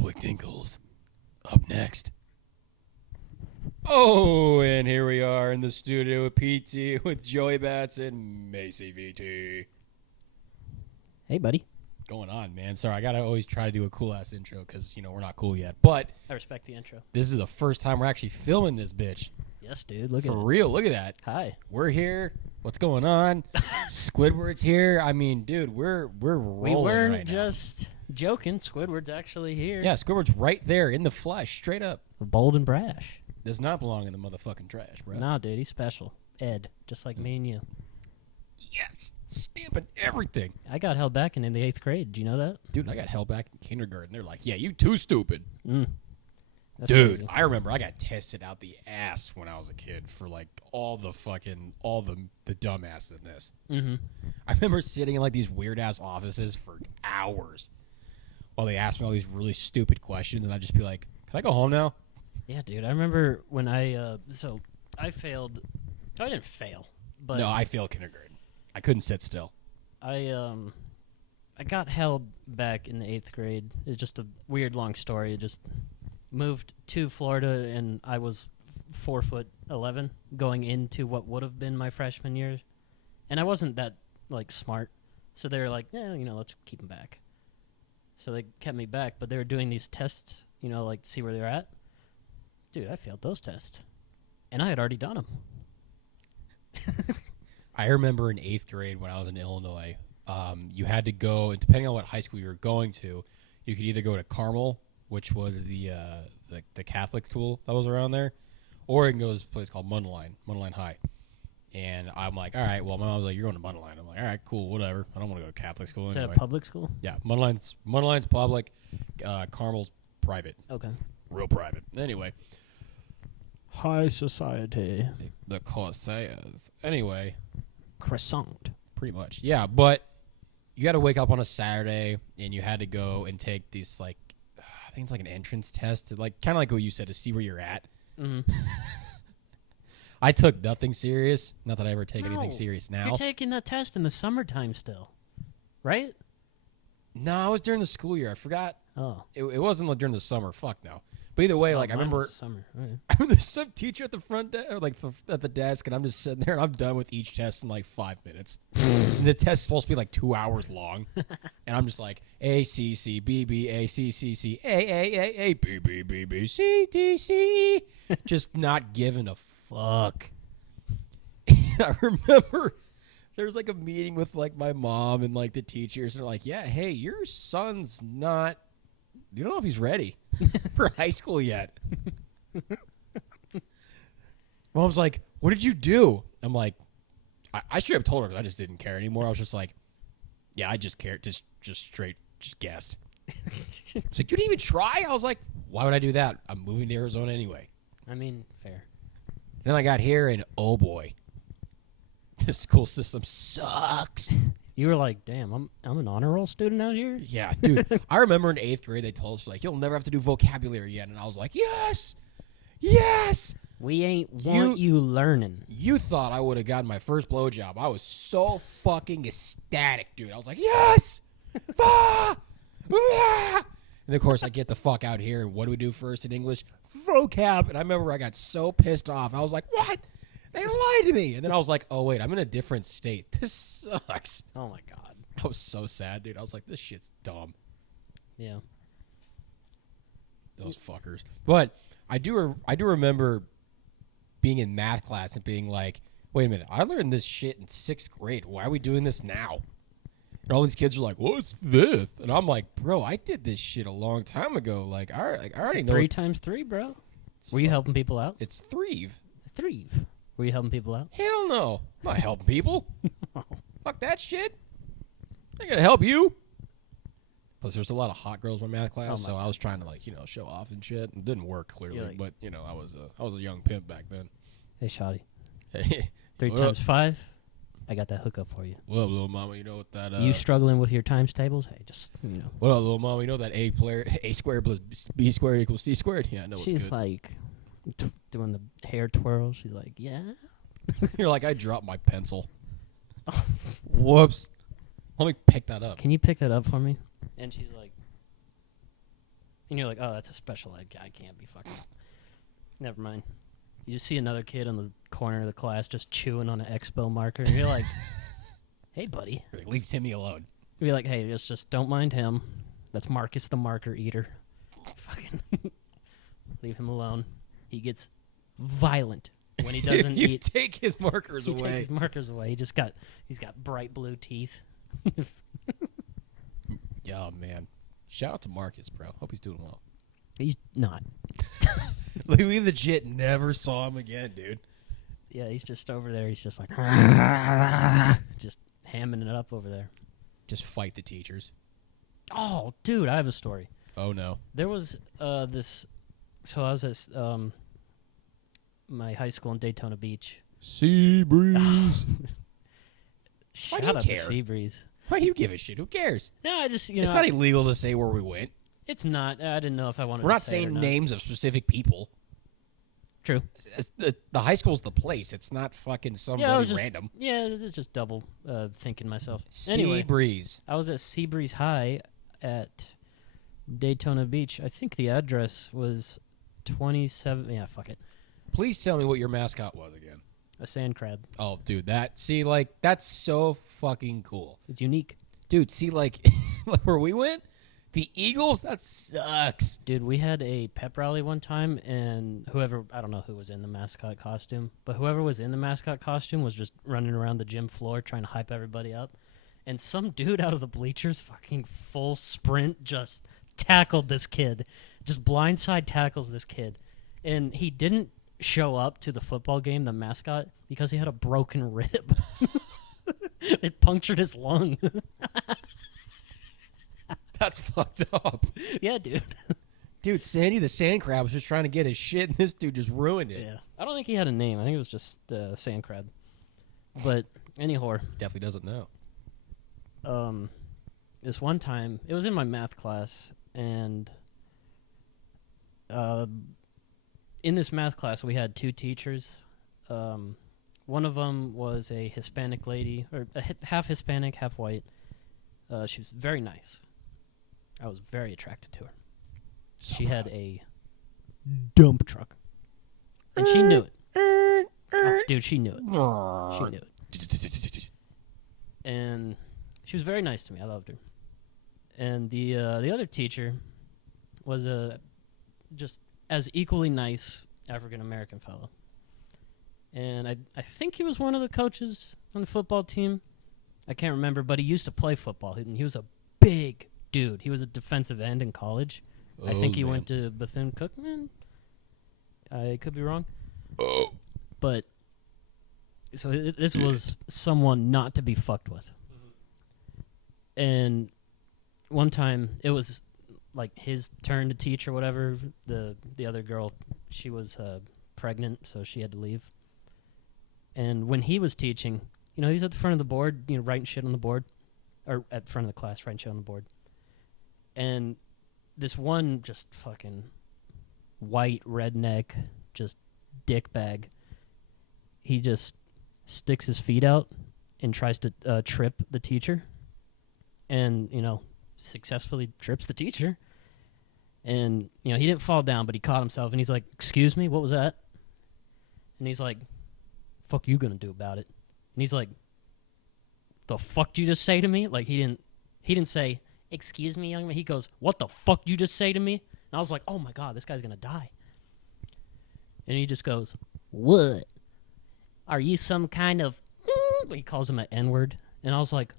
Public Tinkles. Up next. Oh, and here we are in the studio with PT with Joey Bats and Macy VT. Hey, buddy. Going on, man. Sorry, I gotta always try to do a cool ass intro because we're not cool yet. But I respect the intro. this is the first time we're actually filming this bitch. Yes, dude. Look at For it. real, look at that. Hi. We're here. What's going on? Squidward's here. I mean, dude, we're rolling We weren't right now. just joking. Squidward's actually here. Yeah, Squidward's right there in the flesh, straight up. Bold and brash. Does not belong in the motherfucking trash, bro. Nah, dude. He's special. Ed. Just like me and you. Yes, stamping everything. I got held back in the 8th grade. Do you know that? Dude, I got held back in kindergarten. They're like, yeah, you too stupid. That's Dude, crazy. I remember I got tested out the ass when I was a kid for like all the dumbassedness. Mm-hmm. I remember sitting in like these weird ass offices for hours while they asked me all these really stupid questions, and I'd just be like, "Can I go home now?" Yeah, dude. I remember when I failed. I didn't fail, but No, I failed kindergarten. I couldn't sit still. I got held back in the 8th grade. It's just a weird long story. It just moved to Florida, and I was 4'11" going into what would have been my freshman year, and I wasn't that like smart, so they were like, yeah, let's keep him back. So they kept me back, but they were doing these tests, like to see where they're at. Dude, I failed those tests, and I had already done them. I remember in 8th grade when I was in Illinois, you had to go, and depending on what high school you were going to, you could either go to Carmel, which was the Catholic school that was around there, or you can go to this place called Mundelein High. And I'm like, all right, well, my mom was like, you're going to Mundelein. I'm like, all right, cool, whatever. I don't want to go to Catholic school Is anyway. that a public school? Yeah, Mundeleine's public, Carmel's private, Okay. real private. Anyway, High society. the Corsairs. Anyway, Croissant. pretty much, yeah. But you had to wake up on a Saturday, and you had to go and take these like, I think it's like an entrance test, to, like kind of like what you said, to see where you're at. Mm-hmm. I took nothing serious. Not that I ever take anything serious now. You're taking that test in the summertime still, right? No, it was during the school year. I forgot. Oh. It wasn't like during the summer. Fuck no. But either way, like I mine remember, was summer. Right. there's some teacher at the front or like at the desk, and I'm just sitting there, and I'm done with each test in like 5 minutes. And the test's supposed to be like 2 hours long, and I'm just like A C C B B A C C C A B B B B C D C, just not giving a fuck. I remember there was like a meeting with like my mom and like the teachers, and they're like, yeah, hey, your son's not, you don't know if he's ready for high school yet. Mom's like, what did you do? I'm like, I should have told her, because I just didn't care anymore. I was just like, yeah, I just cared, just guessed. She's like, you didn't even try? I was like, why would I do that? I'm moving to Arizona anyway. I mean, fair. Then I got here, and oh boy, the school system sucks. You were like, damn, I'm an honor roll student out here? Yeah, dude. I remember in 8th grade, they told us, like, you'll never have to do vocabulary again. And I was like, yes, yes. We ain't want you learning. You thought I would have gotten my first blowjob. I was so fucking ecstatic, dude. I was like, yes. Ah! Ah! And, of course, I get the fuck out here. And what do we do first in English? Vocab. And I remember I got so pissed off. I was like, what? They lied to me. And then I was like, oh, wait, I'm in a different state. This sucks. Oh, my God. I was so sad, dude. I was like, this shit's dumb. Yeah. Those fuckers. But I do remember being in math class and being like, wait a minute, I learned this shit in 6th grade. Why are we doing this now? And all these kids are like, what's this? And I'm like, bro, I did this shit a long time ago. Like, I already know. 3 times 3, bro. Were you helping people out? It's thrive. Thrive. Were you helping people out? Hell no. I'm not helping people. Fuck that shit. I ain't gonna help you. Plus, there's a lot of hot girls in my math class, so I was trying to, like, show off and shit. It didn't work, clearly, like, but, I was a young pimp back then. Hey, Shotty. Hey, 3 what times up? 5. I got that hookup for you. What up, little mama? You know what that... You struggling with your times tables? Hey, just, What up, little mama? You know that A squared plus B squared equals C squared? Yeah, I know She's what's good. like doing the hair twirl. She's like, yeah. You're like, I dropped my pencil. Whoops. Let me pick that up. Can you pick that up for me? And she's like, And you're like, oh, that's a special ed guy. I can't be fucking. Never mind. You just see another kid on the corner of the class just chewing on an expo marker, and you're like, hey, buddy. Like, leave Timmy alone. You'd be like, hey, just don't mind him. That's Marcus the marker eater. Fucking leave him alone. He gets violent when he doesn't you eat. Take his markers He away. takes his markers away. He's got bright blue teeth. Yeah, oh, man. Shout out to Marcus, bro. Hope he's doing well. He's not. We legit never saw him again, dude. Yeah, he's just over there. He's just like, just hamming it up over there. Just fight the teachers. Oh, dude, I have a story. Oh, no. There was this. So I was at my high school in Daytona Beach. Sea breeze. Shout do you out care? to Seabreeze. Why do you give a shit? Who cares? No, I just It's not illegal to say where we went. It's not. I didn't know if I wanted. We're to not say it or saying not. names of specific people. True. The high school's the place. It's not fucking somebody random. Yeah, it's just double thinking myself. Sea Anyway, breeze. I was at Seabreeze High at Daytona Beach. I think the address was 27. Yeah, fuck it. Please tell me what your mascot was again. A sand crab. Oh, dude, that's so fucking cool. It's unique. Dude, see, like where we went, the Eagles, that sucks. Dude, we had a pep rally one time, and I don't know who was in the mascot costume, but whoever was in the mascot costume was just running around the gym floor trying to hype everybody up. And some dude out of the bleachers, fucking full sprint, just tackled this kid. Just blindside tackles this kid. And he didn't show up to the football game, the mascot, because he had a broken rib. It punctured his lung. That's fucked up. Yeah, dude. Dude, Sandy the sand crab was just trying to get his shit, and this dude just ruined it. Yeah. I don't think he had a name. I think it was just sand crab. But anyhow, Definitely doesn't know. this one time, it was in my math class, and in this math class, we had two teachers. One of them was a Hispanic lady, or half Hispanic, half white. She was very nice. I was very attracted to her. She had a dump truck, and she knew it. Oh, dude, she knew it. She knew it. And she was very nice to me. I loved her. And the other teacher was a just as equally nice African American fellow. And I think he was one of the coaches on the football team. I can't remember, but he used to play football. And he was a big dude. He was a defensive end in college. I think he went to Bethune-Cookman. I could be wrong. Oh. But so this was someone not to be fucked with. And one time it was like his turn to teach or whatever. The other girl, she was pregnant, so she had to leave. And when he was teaching, he's at the front of the board, writing shit on the board, or at the front of the class, writing shit on the board. And this one just fucking white redneck, just dickbag, he just sticks his feet out and tries to trip the teacher, and successfully trips the teacher. And he didn't fall down, but he caught himself, and he's like, "Excuse me, what was that?" And he's like, "Fuck you gonna do about it?" And he's like, "The fuck did you just say to me?" Like he didn't say, "Excuse me, young man." He goes, "What the fuck did you just say to me?" And I was like, "Oh my god, this guy's gonna die." And he just goes, "What? Are you some kind of?" He calls him an N-word, and I was like,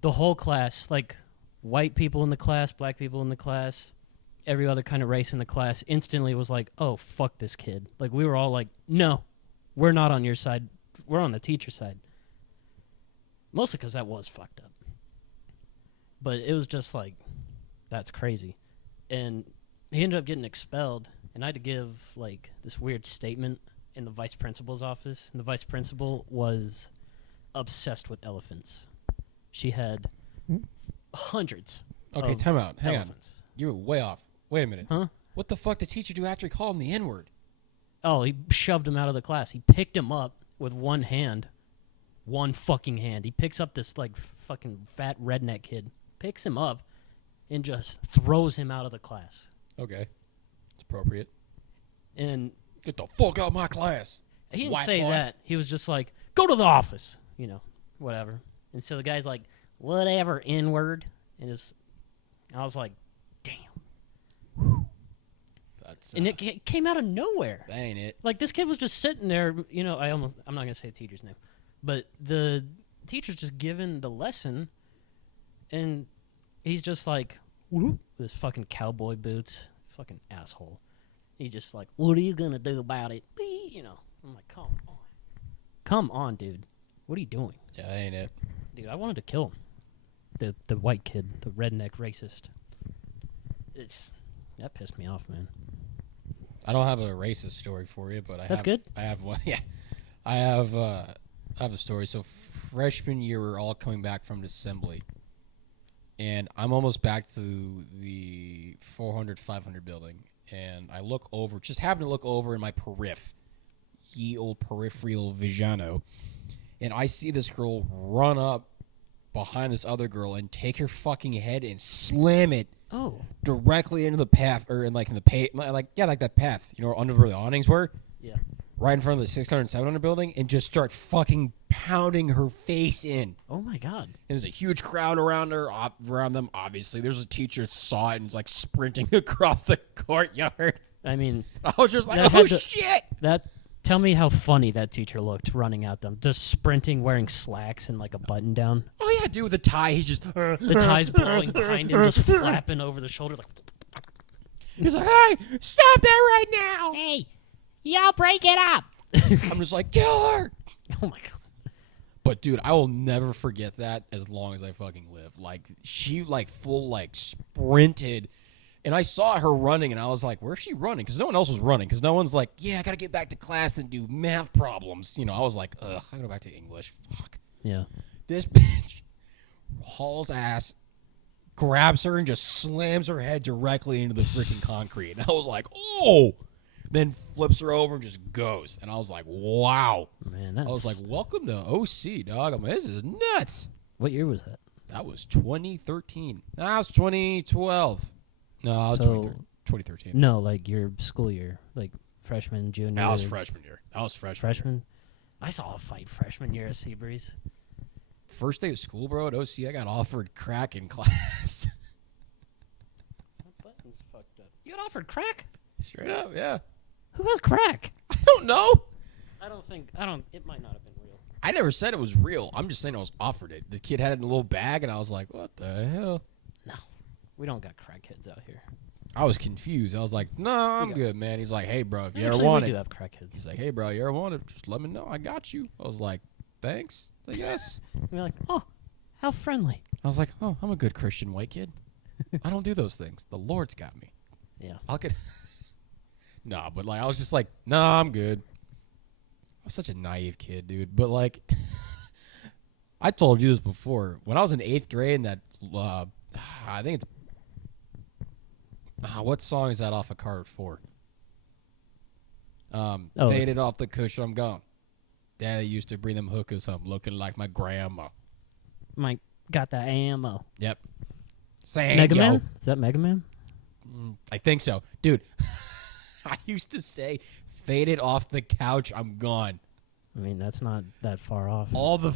the whole class, like white people in the class, black people in the class, every other kind of race in the class, instantly was like, "Oh, fuck this kid." Like we were all like, "No, we're not on your side. We're on the teacher side." Mostly because that was fucked up. But it was just like, that's crazy. And he ended up getting expelled, and I had to give like this weird statement in the vice principal's office. And the vice principal was obsessed with elephants. She had hundreds. Okay, of time out. Hang elephants. on. You were way off. Wait a minute. Huh? What the fuck did the teacher do after he called him the N-word? Oh, he shoved him out of the class. He picked him up with one hand. One fucking hand. He picks up this like fucking fat redneck kid. Picks him up and just throws him out of the class. Okay. It's appropriate. And Get the fuck out of my class. he didn't White say boy. that. He was just like, go to the office, whatever. And so the guy's like, whatever, N-word. And I was like, damn. That's, And it came out of nowhere. that ain't it. Like, this kid was just sitting there, I'm not going to say the teacher's name, but the teacher's just giving the lesson, and he's just like, this fucking cowboy boots, fucking asshole. He's just like, what are you going to do about it? I'm like, come on, dude. What are you doing? Yeah, that ain't it. Dude, I wanted to kill him. The white kid, the redneck racist. That pissed me off, man. I don't have a racist story for you, but That's good. I have one. Yeah, I have a story. So freshman year, we're all coming back from assembly, and I'm almost back to the 400, 500 building, and I look over, just happen to look over in my ye old peripheral visiano, and I see this girl run up behind this other girl and take her fucking head and slam it directly into the path, or in the that path, under where the awnings were. Yeah. Right in front of the 600, 700 building, and just start fucking pounding her face in. Oh my god. And there's a huge crowd around them, obviously. There's a teacher that saw it and was like sprinting across the courtyard. I mean, I was just like, oh shit! Tell me how funny that teacher looked running at them, just sprinting, wearing slacks and like a button down. Oh yeah, dude, with the tie, he's just the tie's blowing behind him, just flapping over the shoulder. Like, he's like, hey, stop that right now! Hey, y'all break it up! I'm just like, kill her! Oh my god. But dude, I will never forget that as long as I fucking live. Like, she sprinted. And I saw her running, and I was like, where's she running? Because no one else was running. Because no one's like, yeah, I got to get back to class and do math problems. I was like, ugh, I got to go back to English. Fuck. Yeah. This bitch hauls ass, grabs her, and just slams her head directly into the freaking concrete. And I was like, oh! Then flips her over and just goes. And I was like, wow. Man, I was like, welcome to OC, dog. I'm like, this is nuts. What year was that? That was 2013. That was 2012. No, I was 2013. No, like your school year, like freshman, junior. That was freshman year. Freshman? Year. I saw a fight freshman year at Seabreeze. First day of school, bro, at OC, I got offered crack in class. My button's fucked up. You got offered crack? Straight up, yeah. Who has crack? I don't know. It might not have been real. I never said it was real. I'm just saying I was offered it. The kid had it in a little bag, and I was like, what the hell? No. We don't got crackheads out here. I was confused. I was like, no, I'm good, man. He's like, hey, bro, if you ever Actually, want we it. do have crackheads. He's like, hey, bro, you ever want it, just let me know. I got you. I was like, thanks. I guess. We're like, oh, how friendly. I was like, oh, I'm a good Christian white kid. I don't do those things. The Lord's got me. Yeah. I'll get... No, but I was just like, no, I'm good. I was such a naive kid, dude. But I told you this before. When I was in 8th grade, and that, I think it's, what song is that off of Carter 4? Faded off the cushion, I'm gone. Daddy used to bring them hookers home, looking like my grandma. Mike got that ammo. Yep. Mega Man? Is that Mega Man? I think so. Dude, I used to say, faded off the couch, I'm gone. I mean, that's not that far off. All the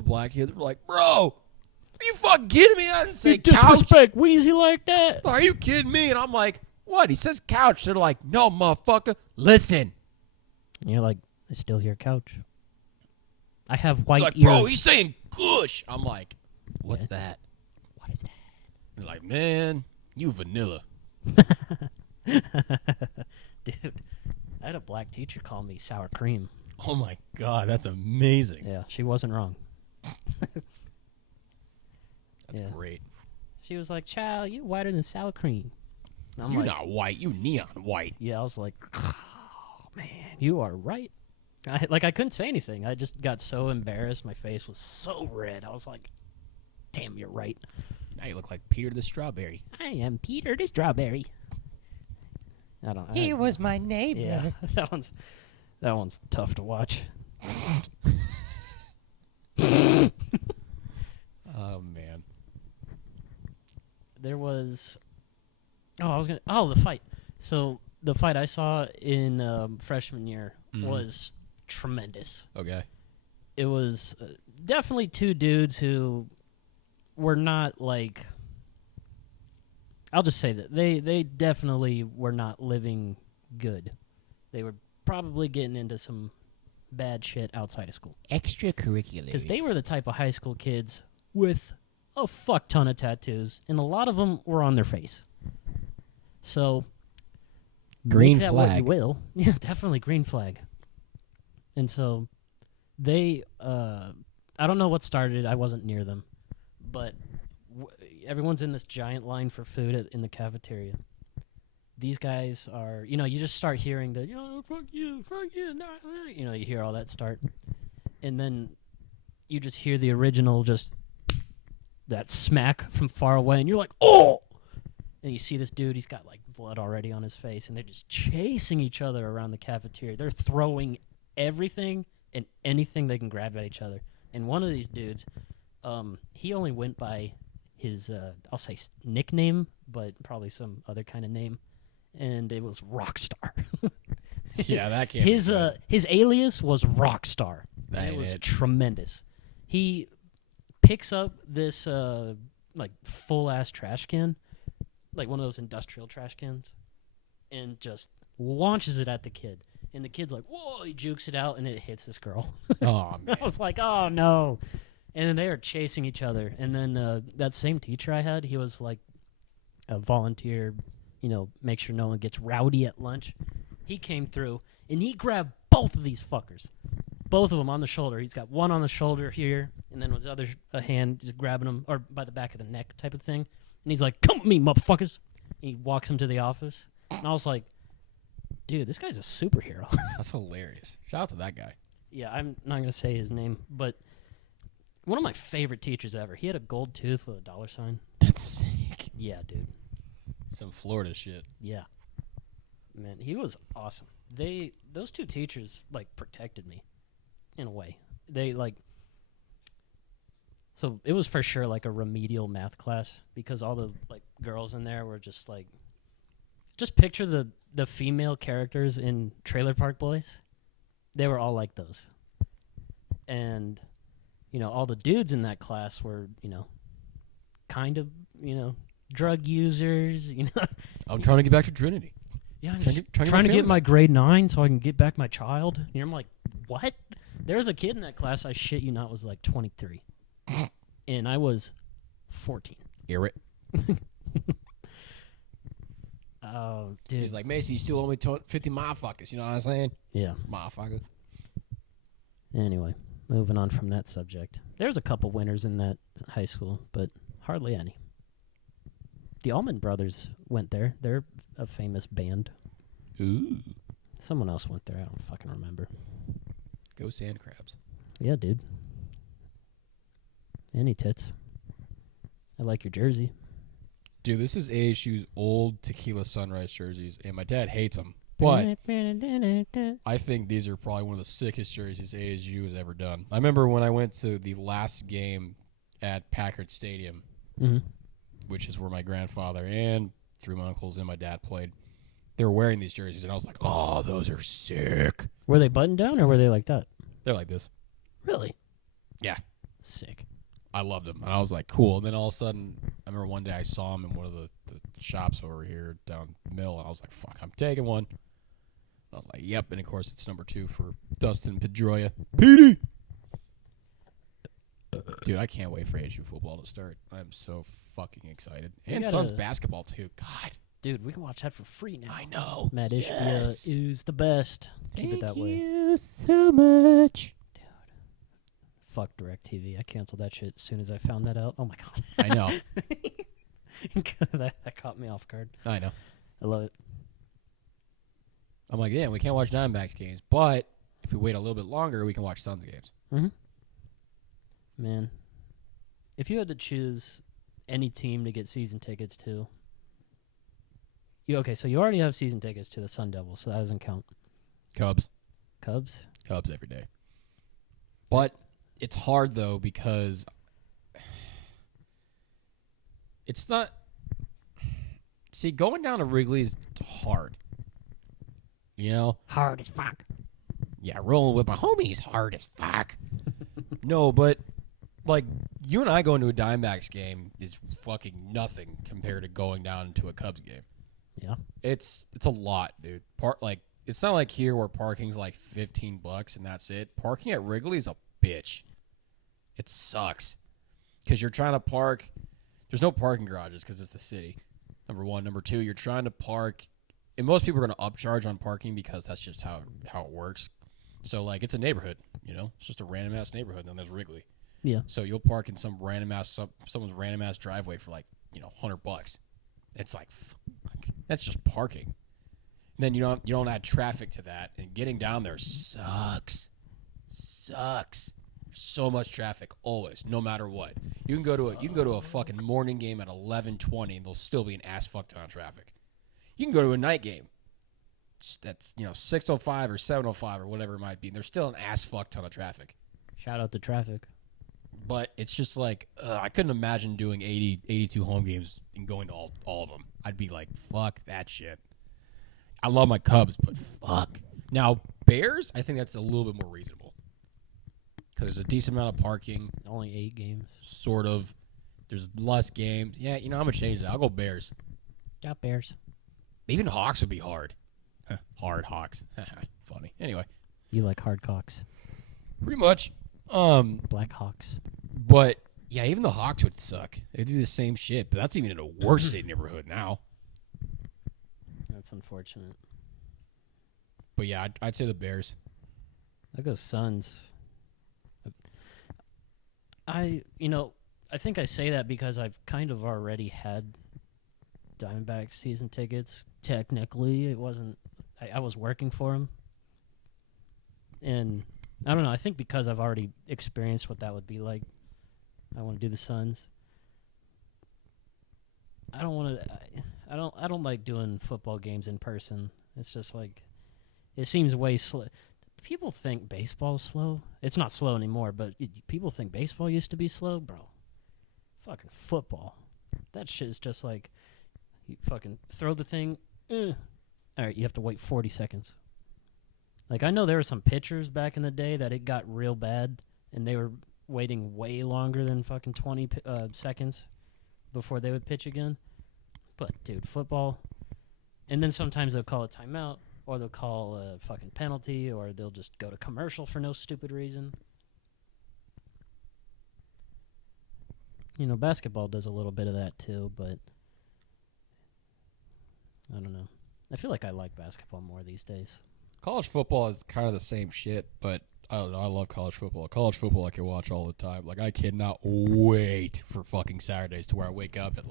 black kids were like, bro, are you fucking kidding me? I didn't say you disrespect couch. Wheezy like that? Are you kidding me? And I'm like, what? He says couch. They're like, no, motherfucker. Listen. And you're like, I still hear couch. I have white like, ears. bro, he's saying gush. I'm like, what's that? What is that? They're like, man, you vanilla. Dude, I had a black teacher call me sour cream. Oh, my God. That's amazing. Yeah, she wasn't wrong. That's great. She was like, "Chow, you whiter than sour cream." And You're not white. You neon white. Yeah, I was like, oh, man, you are right. I couldn't say anything. I just got so embarrassed. My face was so red. I was like, damn, you're right. Now you look like Peter the Strawberry. I am Peter the Strawberry. He was my neighbor. Yeah, that one's tough to watch. Oh, man. there was. The fight. So the fight I saw in freshman year was tremendous. Okay. It was definitely two dudes who were not like. I'll just say that they definitely were not living good. They were probably getting into some bad shit outside of school. Extracurriculars. Because they were the type of high school kids with a fuck ton of tattoos, and a lot of them were on their face. So, green make that what flag. you will. Yeah, definitely green flag. And so, they, I don't know what started it. I wasn't near them. But everyone's in this giant line for food in the cafeteria. These guys are, you just start hearing the, fuck you, nah. You hear all that start. And then you just hear the original, just that smack from far away, and you're like, oh! And you see this dude, he's got like blood already on his face, and they're just chasing each other around the cafeteria. They're throwing everything and anything they can grab at each other. And one of these dudes, he only went by his, I'll say nickname, but probably some other kind of name. And it was Rockstar. Yeah, that can't. His alias was Rockstar. That and it was ain't it. tremendous. He picks up this like full ass trash can, like one of those industrial trash cans, and just launches it at the kid. And the kid's like, "Whoa!" He jukes it out, and it hits this girl. Oh man. I was like, "Oh no!" And then they are chasing each other. And then that same teacher I had, he was like a volunteer. Make sure no one gets rowdy at lunch. He came through, and he grabbed both of these fuckers. Both of them on the shoulder. He's got one on the shoulder here, and then with his other hand just grabbing him, or by the back of the neck type of thing. And he's like, "Come with me, motherfuckers." And he walks him to the office. And I was like, dude, this guy's a superhero. That's hilarious. Shout out to that guy. Yeah, I'm not going to say his name, but one of my favorite teachers ever. He had a gold tooth with a dollar sign. That's sick. Yeah, dude. Some Florida shit. Yeah. Man, he was awesome. Those two teachers, like, protected me in a way. So it was for sure, like, a remedial math class because all the, like, girls in there were just, like, just picture the female characters in Trailer Park Boys. They were all like those. And, all the dudes in that class were, kind of, drug users, I'm trying to get back to Trinity. Yeah, I'm just trying to get my grade 9 so I can get back my child. And I'm like, what? There was a kid in that class, I shit you not, was like 23. And I was 14. Hear it. Oh, dude. He's like, Macy, you still owe me 50 motherfuckers. You know what I'm saying? Yeah. Motherfucker. Anyway, moving on from that subject. There's a couple winners in that high school, but hardly any. The Allman Brothers went there. They're a famous band. Ooh. Someone else went there. I don't fucking remember. Go sand crabs. Yeah, dude. Any tits. I like your jersey. Dude, this is ASU's old Tequila Sunrise jerseys, and my dad hates them. But I think these are probably one of the sickest jerseys ASU has ever done. I remember when I went to the last game at Packard Stadium, which is where my grandfather and three of my uncles and my dad played. They were wearing these jerseys, and I was like, oh, those are sick. Were they buttoned down, or were they like that? They're like this. Really? Yeah. Sick. I loved them. And I was like, cool. And then all of a sudden, I remember one day I saw them in one of the shops over here down Mill, and I was like, fuck, I'm taking one. And I was like, yep. And, of course, it's number 2 for Dustin Pedroia. Petey! Dude, I can't wait for ASU football to start. I'm so fucking excited. And Suns basketball, too. God. Dude, we can watch that for free now. I know. Matt Ishbia is the best. Keep it that way. Thank you so much. Fuck DirecTV. I canceled that shit as soon as I found that out. Oh, my God. I know. that caught me off guard. I know. I love it. I'm like, yeah, we can't watch Diamondbacks games, but if we wait a little bit longer, we can watch Suns games. Mm-hmm. Man, if you had to choose any team to get season tickets to, so you already have season tickets to the Sun Devils, so that doesn't count. Cubs. Cubs every day. But it's hard, though, because it's not See, going down to Wrigley is hard. You know? Hard as fuck. Yeah, rolling with my homies hard as fuck. No, but like you and I going to a Diamondbacks game is fucking nothing compared to going down to a Cubs game. Yeah. It's a lot, dude. It's not like here where parking's like $15 and that's it. Parking at Wrigley is a bitch. It sucks because you're trying to park. There's no parking garages because it's the city. Number one, number two, you're trying to park, and most people are going to upcharge on parking because that's just how it works. So like it's a neighborhood, you know, it's just a random ass neighborhood. And then there's Wrigley. Yeah. So you'll park in some random ass someone's random ass driveway for like $100. It's like fuck, that's just parking. And then you don't add traffic to that, and getting down there sucks. So much traffic always, no matter what. You can go to a fucking morning game at 11:20 and there'll still be an ass fuck ton of traffic. You can go to a night game that's 6:05 or 7:05 or whatever it might be, and there's still an ass fuck ton of traffic. Shout out to traffic. But it's just like I couldn't imagine doing 82 home games and going to all of them. I'd be like, fuck that shit. I love my Cubs, but fuck. Now Bears, I think that's a little bit more reasonable. Because there's a decent amount of parking. Only 8 games. Sort of. There's less games. Yeah, I'm going to change that. I'll go Bears. Got Bears. Even Hawks would be hard. Hard Hawks. Funny. Anyway. You like hard cocks. Pretty much. Black Hawks. But, yeah, even the Hawks would suck. They do the same shit. But that's even in a worse state neighborhood now. That's unfortunate. But, yeah, I'd say the Bears. I go Suns. I think I say that because I've kind of already had Diamondback season tickets. Technically, it wasn't. I was working for them, and I don't know. I think because I've already experienced what that would be like, I want to do the Suns. I don't want to. I don't like doing football games in person. It's just like it seems way slow. People think baseball's slow. It's not slow anymore, but people think baseball used to be slow, bro. Fucking football. That shit is just like, you fucking throw the thing. All right, you have to wait 40 seconds. Like, I know there were some pitchers back in the day that it got real bad, and they were waiting way longer than fucking 20 seconds before they would pitch again. But, dude, football. And then sometimes they'll call a timeout. Or they'll call a fucking penalty, or they'll just go to commercial for no stupid reason. Basketball does a little bit of that too, but I don't know. I feel like I like basketball more these days. College football is kind of the same shit, but I don't know. I love college football. College football I can watch all the time. Like, I cannot wait for fucking Saturdays to where I wake up at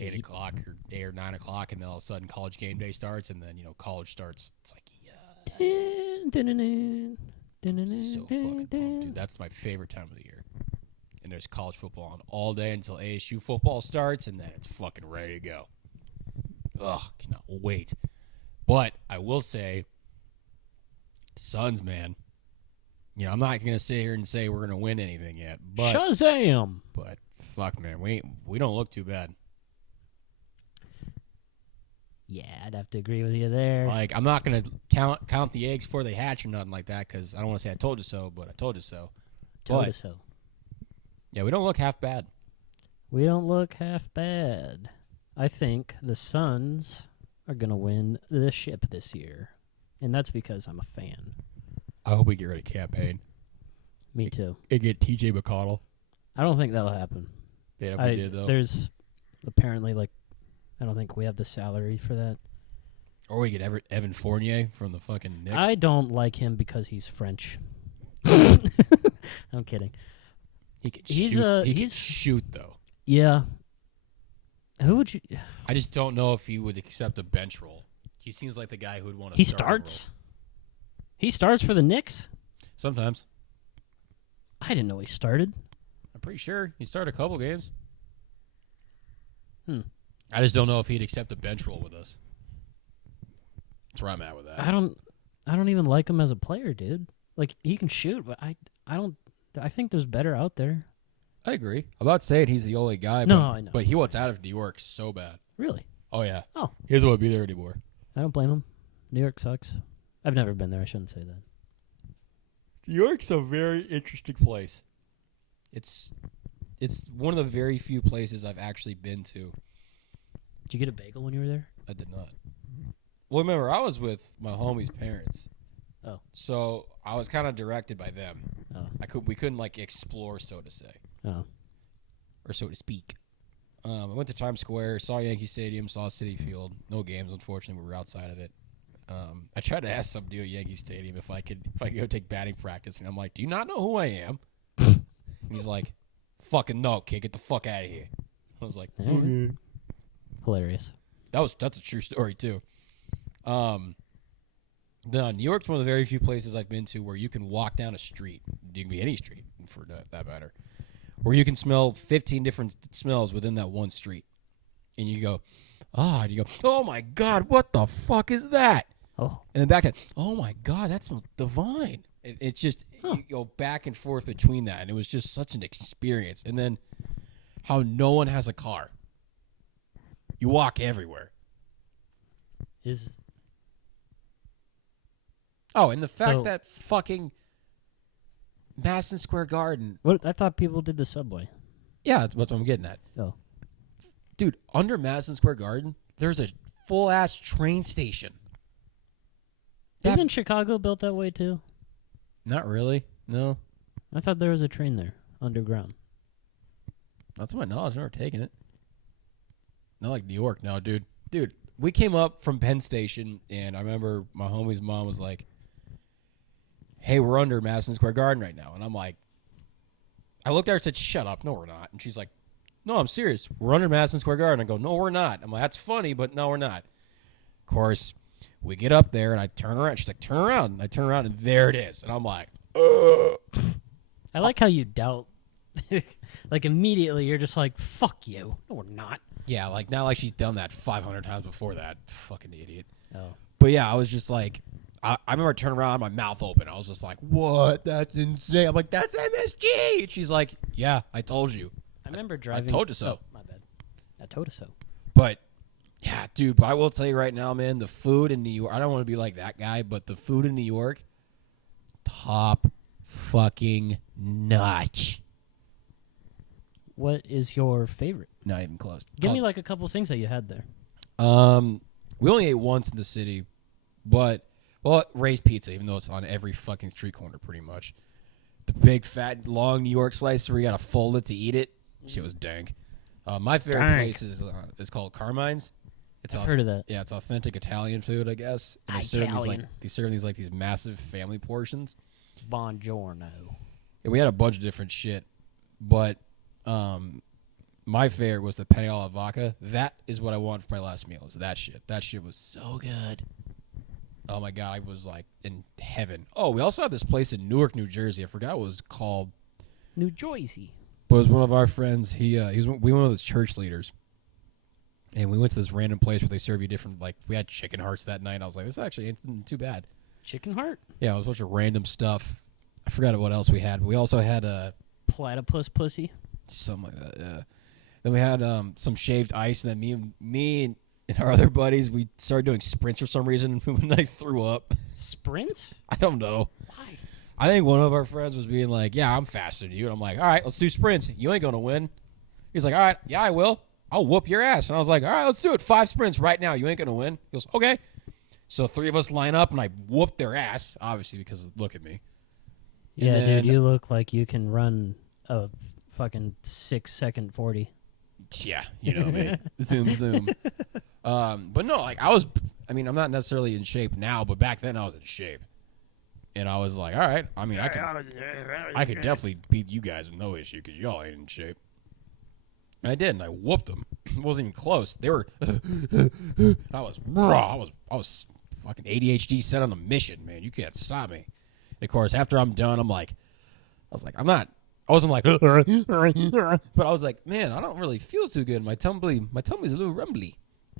8 o'clock or 8 or 9 o'clock, and then all of a sudden college game day starts, and then college starts. It's like, yeah, so fucking pumped, dude. That's my favorite time of the year. And there's college football on all day until ASU football starts, and then it's fucking ready to go. Ugh, cannot wait. But I will say, Suns, man. I'm not gonna sit here and say we're gonna win anything yet, but Shazam! But fuck, man, we don't look too bad. Yeah, I'd have to agree with you there. Like, I'm not going to count the eggs before they hatch or nothing like that, because I don't want to say I told you so, but I told you so. Told you so. Yeah, we don't look half bad. We don't look half bad. I think the Suns are going to win the ship this year, and that's because I'm a fan. I hope we get rid of campaign. Me too. And get TJ McConnell. I don't think that'll happen. Yeah, if we did, though. There's apparently, I don't think we have the salary for that. Or we get Evan Fournier from the fucking Knicks. I don't like him because he's French. I'm kidding. He can shoot, though. Yeah. Who would you... I just don't know if he would accept a bench role. He seems like the guy who would want to He starts? He starts for the Knicks? Sometimes. I didn't know he started. I'm pretty sure he started a couple games. I just don't know if he'd accept a bench role with us. That's where I'm at with that. I don't even like him as a player, dude. Like, he can shoot, but I think there's better out there. I agree. I'm not saying he's the only guy. No, but, I know. But he wants out of New York so bad. Really? Oh, yeah. Oh. He doesn't want to be there anymore. I don't blame him. New York sucks. I've never been there. I shouldn't say that. New York's a very interesting place. It's one of the very few places I've actually been to. Did you get a bagel when you were there? I did not. Well, remember, I was with my homie's parents. Oh. So I was kind of directed by them. Oh. We couldn't like explore, so to say. Oh. Or so to speak. I went to Times Square, saw Yankee Stadium, saw Citi Field. No games, unfortunately. We were outside of it. I tried to ask somebody at Yankee Stadium if I could go take batting practice, and I'm like, "Do you not know who I am?" And he's like, "Fucking no, kid, get the fuck out of here." I was like, "Okay." Hilarious. That's a true story too. New York's one of the very few places I've been to where you can walk down a street. You can be any street, for that matter, where you can smell 15 different smells within that one street, and you go, "Oh my God, what the fuck is that?" Oh. And then back to, "Oh my God, that smells divine." It's just you go back and forth between that, and it was just such an experience. And then how no one has a car. You walk everywhere. And the fact that fucking Madison Square Garden. What I thought people did the subway. Yeah, that's what I'm getting at. Oh. Dude, under Madison Square Garden, there's a full-ass train station. Isn't Chicago built that way too? Not really. No. I thought there was a train there, underground. Not to my knowledge. I've never taken it. Not like New York. No, dude. Dude, we came up from Penn Station, and I remember my homie's mom was like, "Hey, we're under Madison Square Garden right now." And I'm like, I looked at her and said, "Shut up. No, we're not." And she's like, "No, I'm serious. We're under Madison Square Garden." I go, "No, we're not." I'm like, "That's funny, but no, we're not." Of course, we get up there, and I turn around. She's like, "Turn around." And I turn around, and there it is. And I'm like, I like how you doubt. Like, immediately, you're just like, "Fuck you." No, we're not. yeah, like, not like she's done that 500 times before that. Fucking idiot. Oh. But yeah, I was just like, I remember turning around, my mouth open. I was just like, "What? That's insane." I'm like, "That's MSG." And she's like, "Yeah, I told you." I remember driving. I told you so. Oh, my bad. I told you so. But, yeah, dude, but I will tell you right now, man, the food in New York, I don't want to be like that guy, but the food in New York, top fucking notch. What is your favorite? Not even close. Give me like a couple things that you had there. We only ate once in the city, but, well, Ray's Pizza, even though it's on every fucking street corner pretty much. The big, fat, long New York slice where you got to fold it to eat it. Shit was dank. My favorite place is called Carmine's. I've heard of that. Yeah, it's authentic Italian food, I guess. And they serve these massive family portions. Buongiorno. And we had a bunch of different shit, but my favorite was the penne alla vodka. That is what I wanted for my last meal. Was that shit? That shit was so good. Oh my God, I was like in heaven. Oh, we also had this place in Newark, New Jersey. I forgot what it was called. New Jersey. But it was one of our friends. We went with his church leaders. And we went to this random place where they serve you different, like, we had chicken hearts that night. I was like, this actually ain't too bad. Chicken heart? Yeah, it was a bunch of random stuff. I forgot what else we had. But we also had a platypus pussy. Something like that, yeah. Then we had some shaved ice, and then me and our other buddies, we started doing sprints for some reason, and I threw up. Sprints? I don't know. Why? I think one of our friends was being like, "Yeah, I'm faster than you." And I'm like, "All right, let's do sprints. You ain't going to win." He's like, "All right, yeah, I will. I'll whoop your ass." And I was like, "All right, let's do it. 5 sprints right now. You ain't going to win." He goes, "Okay." So 3 of us line up, and I whoop their ass, obviously, because look at me. Yeah, dude, you look like you can run a fucking 6-second 40. Yeah, you know me. Zoom, zoom. But no, like I'm not necessarily in shape now, but back then I was in shape. And I was like, all right, I mean, I could definitely beat you guys with no issue because y'all ain't in shape. And I did, and I whooped them. It wasn't even close. They were, I was fucking ADHD set on a mission, man. You can't stop me. And of course, after I'm done, I wasn't like, but I was like, man, I don't really feel too good. My tummy's a little rumbly.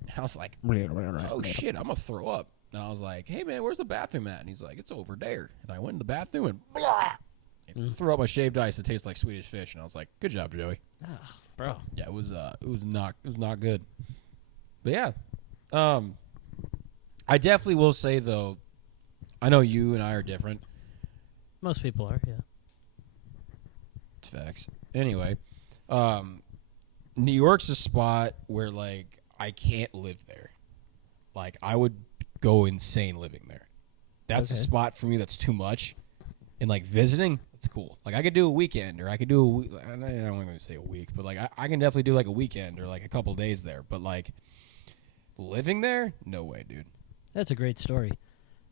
And I was like, oh shit, I'm gonna throw up. And I was like, hey man, where's the bathroom at? And he's like, it's over there. And I went in the bathroom and blah. Threw out my shaved ice that tastes like Swedish fish, and I was like, "Good job, Joey." Ah, bro. Yeah, it was not good. But yeah, I definitely will say though, I know you and I are different. Most people are, yeah. It's facts. Anyway, New York's a spot where like I can't live there. Like I would go insane living there. That's a spot for me that's too much. And like visiting, it's cool. Like I could do a weekend, or I could do a week. I don't want to say a week, but like I can definitely do like a weekend or like a couple days there. But like living there, no way, dude. That's a great story.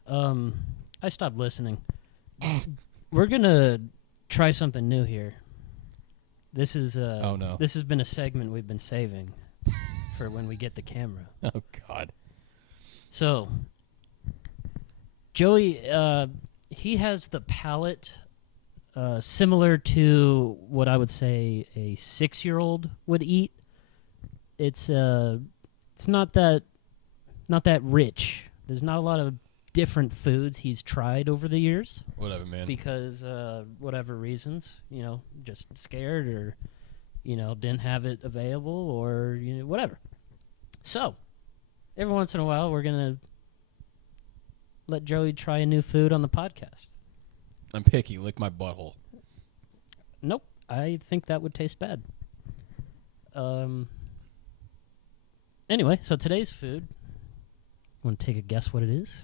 I stopped listening. We're gonna try something new here. This is oh no. This has been a segment we've been saving for when we get the camera. Oh God. So, Joey, he has the palate similar to what I would say a 6-year-old would eat. It's not that rich. There's not a lot of different foods he's tried over the years. Whatever, man. Because whatever reasons, just scared or didn't have it available or whatever. So, every once in a while, we're gonna let Joey try a new food on the podcast. I'm picky. Lick my butthole. Nope. I think that would taste bad. Anyway, so today's food. Want to take a guess what it is?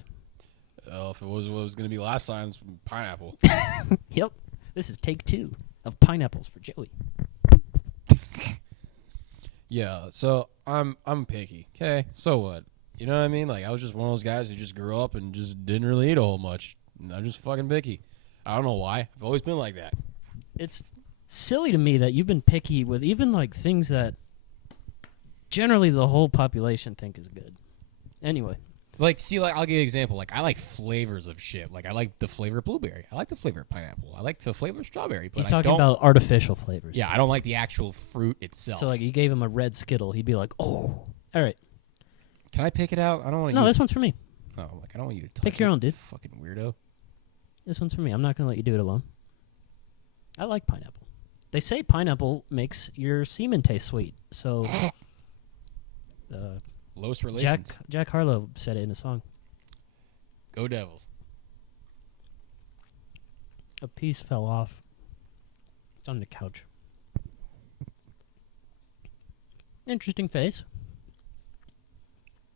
Oh, if it was what it was going to be last time, it's pineapple. Yep. This is take 2 of pineapples for Joey. Yeah, so I'm picky. Okay, so what? You know what I mean? Like I was just one of those guys who just grew up and just didn't really eat a whole much. And I'm just fucking picky. I don't know why. I've always been like that. It's silly to me that you've been picky with even like things that generally the whole population think is good. Anyway. Like, see, like I'll give you an example. Like, I like flavors of shit. Like, I like the flavor of blueberry. I like the flavor of pineapple. I like the flavor of strawberry. But he's talking about artificial flavors. Yeah, I don't like the actual fruit itself. So, like, you gave him a red Skittle, he'd be like, "Oh, all right." Can I pick it out? I don't want to. No, this one's for me. Oh, like I don't want you to touch pick your own, dude. Fucking weirdo. This one's for me. I'm not gonna let you do it alone. I like pineapple. They say pineapple makes your semen taste sweet. So, Los relations. Jack Harlow said it in a song. Go Devils. A piece fell off. It's on the couch. Interesting face.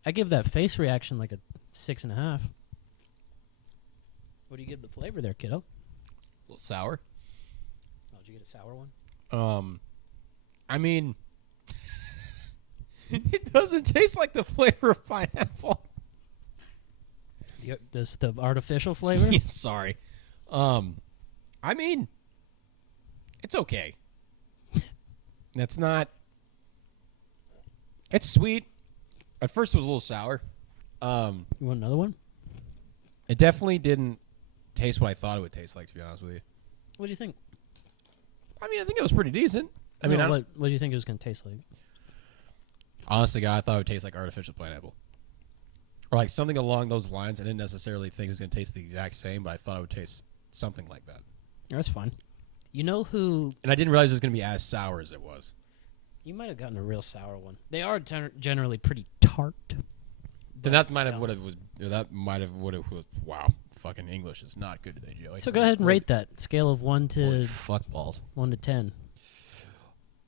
I give that face reaction like a 6.5. What do you give the flavor there, kiddo? A little sour. Oh, did you get a sour one? I mean, it doesn't taste like the flavor of pineapple. The artificial flavor? Yeah, sorry. I mean, it's okay. That's not. It's sweet. At first, it was a little sour. You want another one? It definitely didn't taste what I thought it would taste like, to be honest with you. What do you think? I mean, I think it was pretty decent. I mean, what do you think it was going to taste like? Honestly, God, I thought it would taste like artificial pineapple. Or like something along those lines. I didn't necessarily think it was going to taste the exact same, but I thought it would taste something like that. That's fine. You know who... And I didn't realize it was going to be as sour as it was. You might have gotten a real sour one. They are generally pretty tart. Then that might have what it was. That might have what it was. Wow, fucking English is not good today, Joey. So go ahead and rate that scale of 1 to Holy fuck balls. 1 to 10.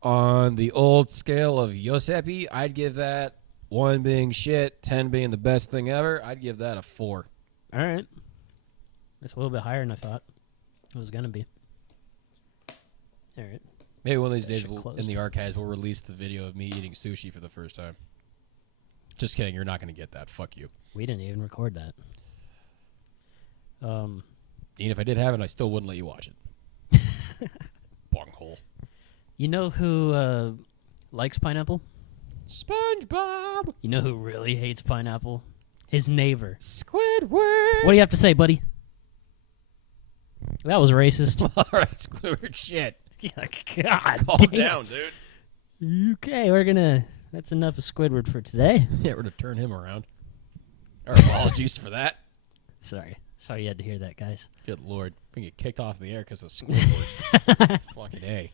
On the old scale of Yosepi, I'd give that 1 being shit, 10 being the best thing ever. I'd give that a 4. All right, that's a little bit higher than I thought it was gonna be. All right. Maybe one of these days in the archives we'll release the video of me eating sushi for the first time. Just kidding. You're not going to get that. Fuck you. We didn't even record that. Even if I did have it, I still wouldn't let you watch it. Bunghole. You know who likes pineapple? SpongeBob. You know who really hates pineapple? His neighbor. Squidward. What do you have to say, buddy? That was racist. All right, Squidward shit. God, calm down, dude. Okay, that's enough of Squidward for today. Yeah, we're gonna turn him around. Our apologies for that. Sorry. Sorry you had to hear that, guys. Good Lord. We get kicked off the air because of Squidward. Fucking A.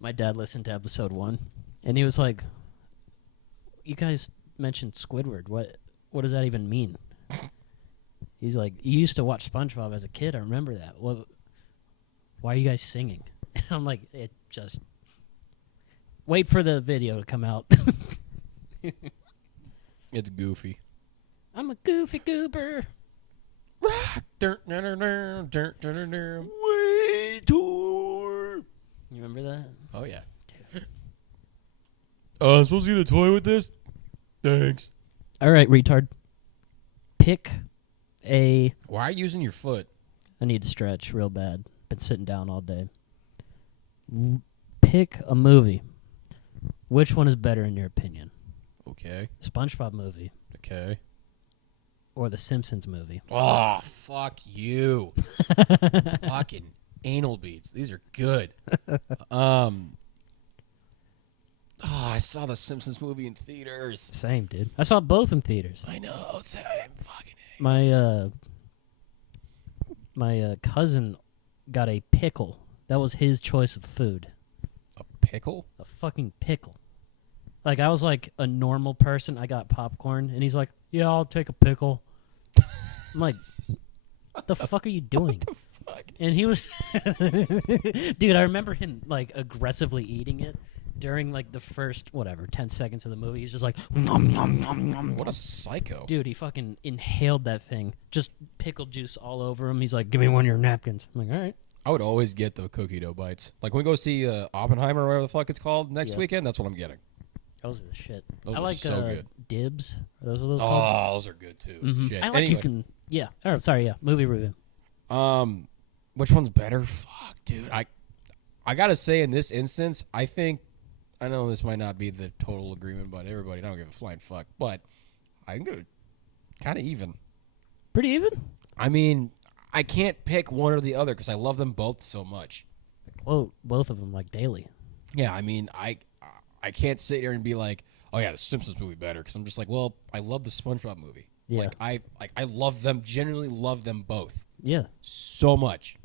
My dad listened to episode 1, and he was like, "You guys mentioned Squidward. What does that even mean?" He's like, "You used to watch SpongeBob as a kid. I remember that. Why are you guys singing?" And I'm like, "It just wait for the video to come out." It's goofy. I'm a goofy goober. Way tour. You remember that? Oh, yeah. I'm supposed to get a toy with this? Thanks. All right, retard. Pick a... Why are you using your foot? I need to stretch real bad. Been sitting down all day. Pick a movie. Which one is better in your opinion? Okay. SpongeBob movie Okay. or the Simpsons movie? Oh, fuck you. Fucking anal beads. These are good. I saw the Simpsons movie in theaters. Same, dude. I saw both in theaters. I know. Same. Fucking My cousin got a pickle. That was his choice of food. A pickle? A fucking pickle. Like, I was like a normal person. I got popcorn, and he's like, "Yeah, I'll take a pickle." I'm like, "What the fuck are you doing?" What the fuck? And he was, dude, I remember him like aggressively eating it during like the first 10 seconds of the movie. He's just like, nom, nom, nom, nom. What a psycho. Dude, he fucking inhaled that thing. Just pickle juice all over him. He's like, "Give me one of your napkins." I'm like, "All right." I would always get the cookie dough bites. Like when we go see Oppenheimer or whatever the fuck it's called next weekend, that's what I'm getting. Those are the shit. Those I are like so good. dibs. Are those what those called? Oh, those are good too. Mhm. Shit. I like Anyway, you can. Yeah. Oh, sorry. Yeah. Movie review. which one's better? Fuck, dude. I gotta say, in this instance, I know this might not be the total agreement, but everybody, I don't give a flying fuck. But I think they're kind of even. Pretty even. I mean, I can't pick one or the other because I love them both so much. Whoa, both of them like daily. Yeah, I mean, I can't sit here and be like, "Oh yeah, the Simpsons movie better," because I'm just like, well, I love the SpongeBob movie. Yeah. I love them. Genuinely love them both Yeah. so much.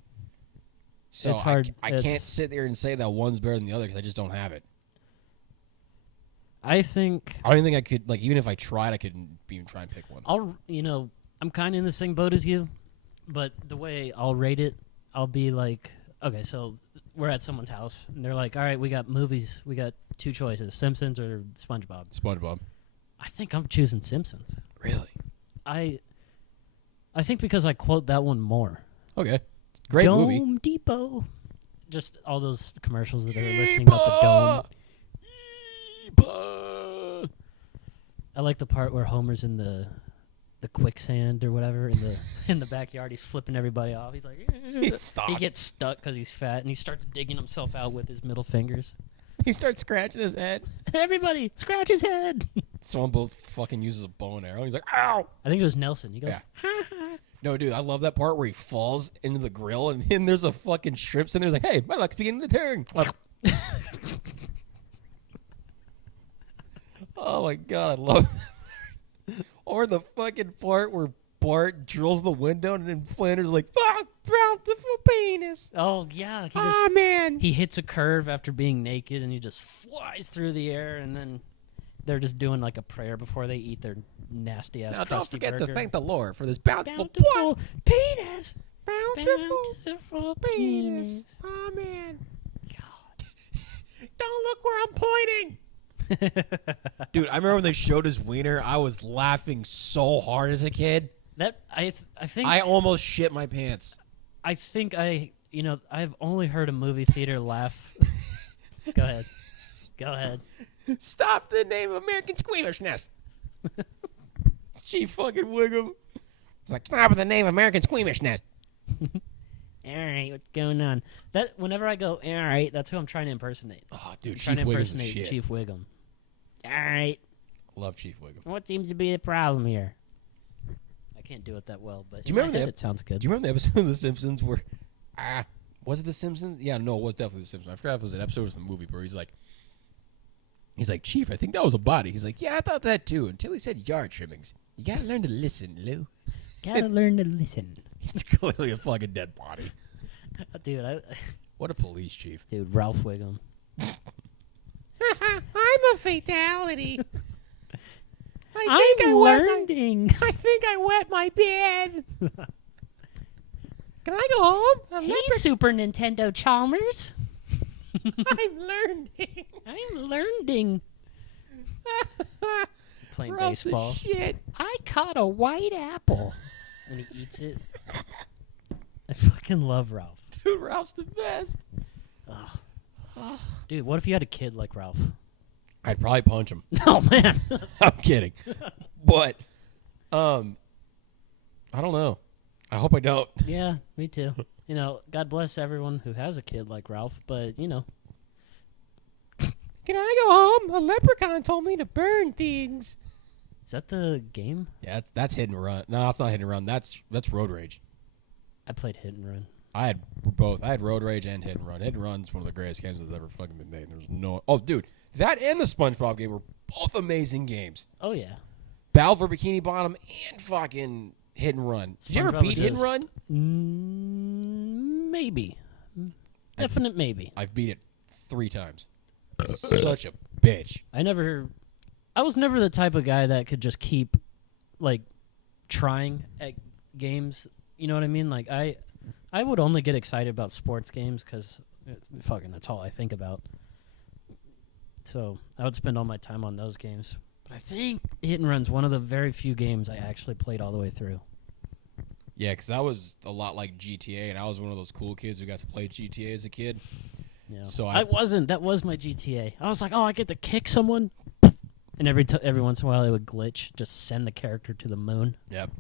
So It's hard. I can't sit there and say that one's better than the other because I just don't have it. I think I don't even think I could, like, even if I tried, I couldn't even try and pick one. I'm kind of in the same boat as you, but the way I'll rate it, I'll be like, okay, so we're at someone's house, and they're like, "All right, we got movies. We got two choices, Simpsons or SpongeBob." SpongeBob. I think I'm choosing Simpsons. Really? I think because I quote that one more. Okay. Great Dome movie. Depot. Just all those commercials that they were listening about the dome. I like the part where Homer's in the quicksand or whatever in the backyard. He's flipping everybody off. He's like, he gets stuck because he's fat, and he starts digging himself out with his middle fingers. He starts scratching his head. Everybody, scratch his head. Someone both fucking uses a bow and arrow. He's like, "Ow!" I think it was Nelson. He goes, Yeah. No, dude, I love that part where he falls into the grill, and then there's a fucking shrimp in there. He's like, "Hey, my luck's beginning to turn." Oh my god, I love that. Or the fucking part where Bart drills the window, and then Flanders is like, "Fuck, bountiful penis." "Oh yeah." Man. He hits a curve after being naked, and he just flies through the air, and then they're just doing like a prayer before they eat their nasty ass Now, crusty don't forget burger. to thank the Lord for this bountiful penis. Bountiful penis. Oh man. God. Don't look where I'm pointing. Dude, I remember when they showed his wiener, I was laughing so hard as a kid. That I think I almost shit my pants. I think I've only heard a movie theater laugh. Go ahead. Stop the name of American Squeamishness. Chief fucking Wiggum. It's like, stop the name of American Squeamishness. All right, what's going on? That whenever I go, all right, that's who I'm trying to impersonate. Oh, dude, I'm trying Chief to Wiggum's the impersonate shit. Chief Wiggum. All right, Love Chief Wiggum. what seems to be the problem here? I can't do it that well, but Do you remember it sounds good. Do you remember the episode of The Simpsons where, was it The Simpsons? Yeah, no, it was definitely The Simpsons. I forgot if it was an episode or the movie where he's like, "Chief, I think that was a body." He's like, "Yeah, I thought that too," until he said yard trimmings. You gotta learn to listen, Lou. Gotta learn to listen. He's clearly a fucking dead body. Dude, What a police chief. dude, Ralph Wiggum. I'm a fatality. I'm learning. I think I wet my bed. Can I go home? Hey, Super Nintendo Chalmers. I'm learning. I'm learning. Playing Ralph's baseball. Shit. I caught a white apple. And he eats it. I fucking love Ralph. Dude, Ralph's the best. Dude, what if you had a kid like Ralph? I'd probably punch him. Oh, man. I'm kidding. But, I don't know. I hope I don't. Yeah, me too. You know, God bless everyone who has a kid like Ralph, but, you know. Can I go home? A leprechaun told me to burn things. Is that the game? Yeah, that's hit and run. No, it's not hit and run. That's road rage. I played Hit and Run. I had both. I had road rage and hit and run. Hit and run's one of the greatest games that's ever fucking been made. There's no. Oh, dude, that and the SpongeBob game were both amazing games. Oh, yeah. Battle for Bikini Bottom and fucking Hit and Run. Did you ever SpongeBob beat Hit and just- Run? Maybe. Definite maybe. I've beat it 3 times. Such a bitch. I was never the type of guy that could just keep, like, trying at games. You know what I mean? Like, I would only get excited about sports games because fucking that's all I think about. So I would spend all my time on those games. But I think Hit and Run's one of the very few games I actually played all the way through. Yeah, because I was a lot like GTA, and I was one of those cool kids who got to play GTA as a kid. Yeah. So I wasn't. That was my GTA. I was like, oh, I get to kick someone. And every once in a while it would glitch. Just send the character to the moon. Yep.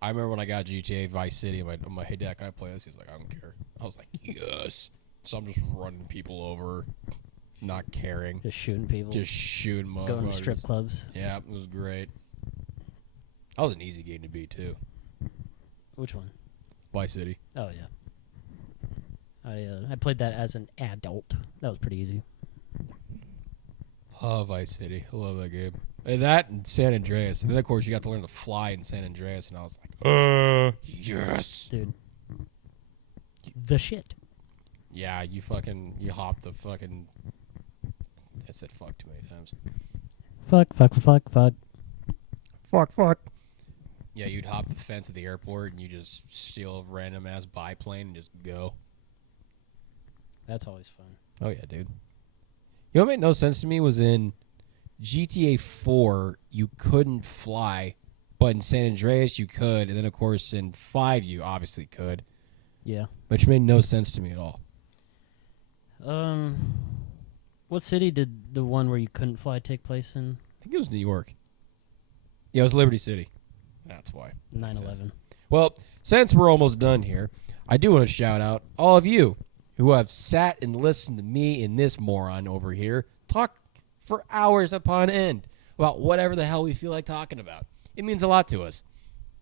I remember when I got GTA Vice City, I'm like, hey, Dad, can I play this? He's like, I don't care. I was like, yes. So I'm just running people over, not caring. Just shooting people. Just shooting motherfuckers. Going to strip clubs. Yeah, it was great. That was an easy game to beat, too. Which one? Vice City. Oh, yeah. I played that as an adult. That was pretty easy. Oh, Vice City. I love that game. And that and San Andreas. And then, of course, you got to learn to fly in San Andreas, and I was like, yes. Dude. The shit. Yeah, you hop the fucking... I said fuck too many times. Fuck. Fuck. Yeah, you'd hop the fence at the airport, and you just steal a random-ass biplane and just go. That's always fun. Oh, yeah, dude. You know what made no sense to me was in GTA 4, you couldn't fly, but in San Andreas, you could. And then, of course, in 5, you obviously could. Yeah. Which made no sense to me at all. What city did the one where you couldn't fly take place in? I think it was New York. Yeah, it was Liberty City. That's why. 9/11. Well, since we're almost done here, I do want to shout out all of you who have sat and listened to me and this moron over here talk for hours upon end about whatever the hell we feel like talking about. It means a lot to us.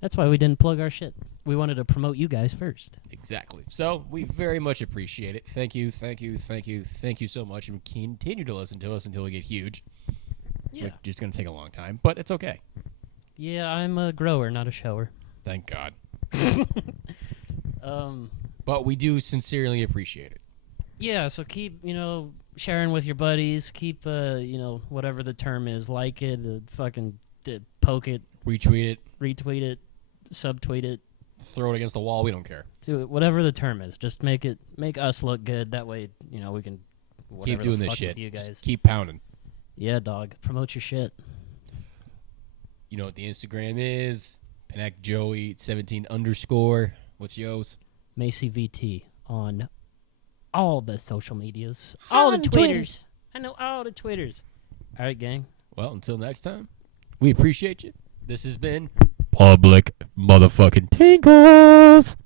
That's why we didn't plug our shit. We wanted to promote you guys first. Exactly. So we very much appreciate it. Thank you so much, and continue to listen to us until we get huge. Yeah. Which is going to take a long time, but it's okay. Yeah, I'm a grower, not a shower. Thank God. But we do sincerely appreciate it. Yeah, so keep, sharing with your buddies. Keep, whatever the term is, like it, poke it, Retweet it. retweet it, subtweet it. Throw it against the wall. We don't care. Do it, whatever the term is. Just make us look good. That way, we can Keep doing the this fuck shit. with you guys. Just keep pounding. Yeah, dog. Promote your shit. You know what the Instagram is? PanakJoey17_. What's yours? Macy VT on all the social medias. All the Twitters. I know all the Twitters. All right, gang. Well, until next time, we appreciate you. This has been Public Motherfucking Tinkles.